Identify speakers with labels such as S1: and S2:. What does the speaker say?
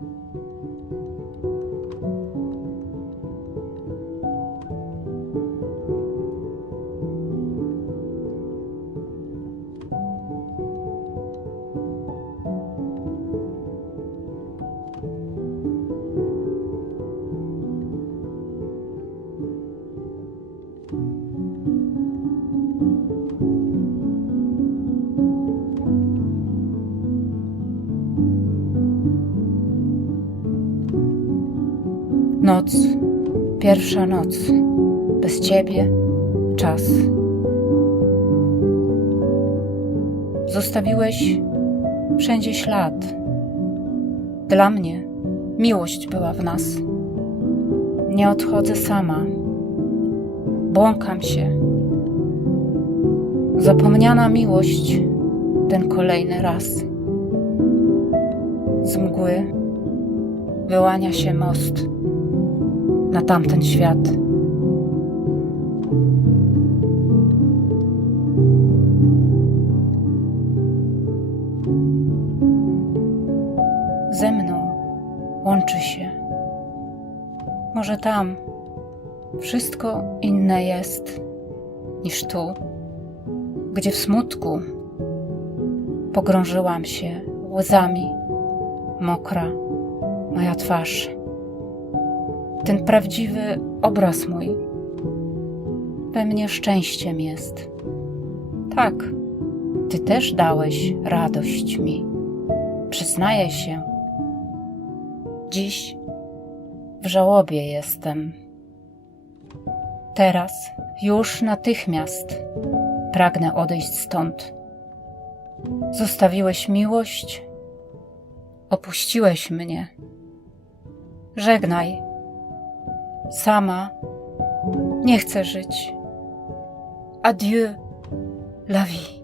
S1: you. Noc, pierwsza noc, bez ciebie, czas. Zostawiłeś wszędzie ślad. Dla mnie miłość była w nas. Nie odchodzę sama. Błąkam się. Zapomniana miłość ten kolejny raz. Z mgły wyłania się most na tamten świat. Ze mną łączy się. Może tam wszystko inne jest niż tu, gdzie w smutku pogrążyłam się łzami, mokra moja twarz ten prawdziwy obraz mój we mnie szczęściem jest. Tak, ty też dałeś radość mi. Przyznaję się, dziś w żałobie jestem. Teraz, już natychmiast, pragnę odejść stąd. Zostawiłeś miłość, opuściłeś mnie. Żegnaj. Sama nie chcę żyć. Adieu, la vie.